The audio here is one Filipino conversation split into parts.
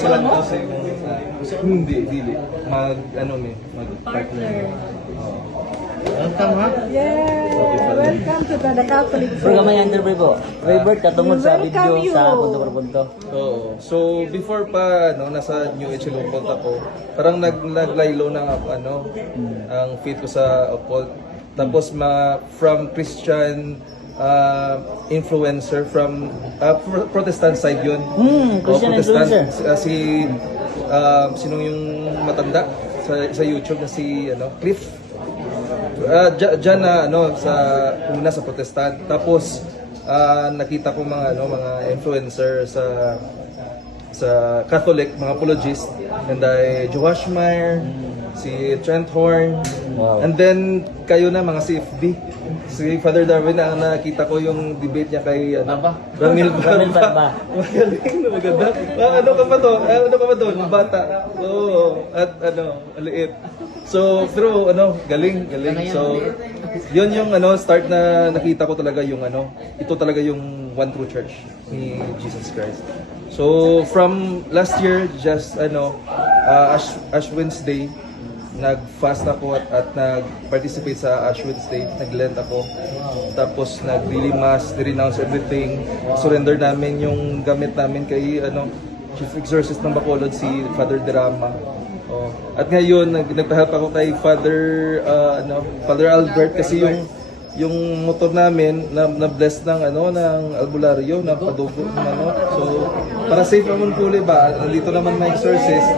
Gusto mo? Hindi, dili. Mag-partner. Welcome ha? Yes! Welcome to the Catholic Pero gamay underbray po. Raybert, katungod sa Welcome video you. sa punto per punto. Oo. So, before pa, nasa New Age occult ako, parang naglaylo na ako, ang faith ko sa occult. Tapos, from Christian influencer, from Protestant side yun. Christian influencer. Sino yung matanda sa YouTube na si Cliff? Diyan na sa una sa Protestant. Tapos nakita ko mga influencer sa Catholic, mga apologist, and Joash Meyer, si Trent Horn, and then kayo na mga CFD. Si Father Darwin na nakita ko yung debate niya kay Ramil Barba. Magaling, maganda. Ano ka ba to? Bata. Oo, at aliit. So, pero galing. So, yun yung start na nakita ko talaga yung ito talaga yung one true church ni Jesus Christ. So, from last year, just Ash Wednesday, nag-fast ako at nag-participate sa Ash Wednesday, nag-lent ako. Tapos nag-daily mass, renounce everything. Surrender namin yung gamit namin kay Chief Exorcist ng Bacolod, si Father Drama. At ngayon nagpahelp ako kay Father Albert kasi yung motor namin na bless ng albularyo na padugo so para safe naman po ba nandito naman may exorcist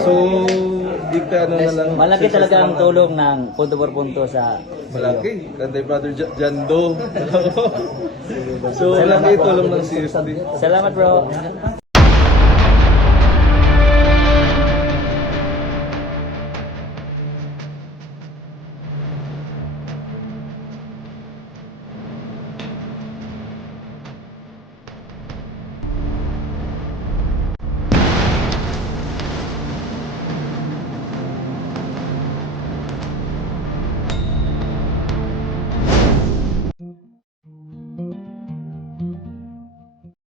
so na lang Malaki talaga ang tulong ng punto per punto sa malaki kanday Brother Jando so malaki tulong ng CSD. Salamat bro.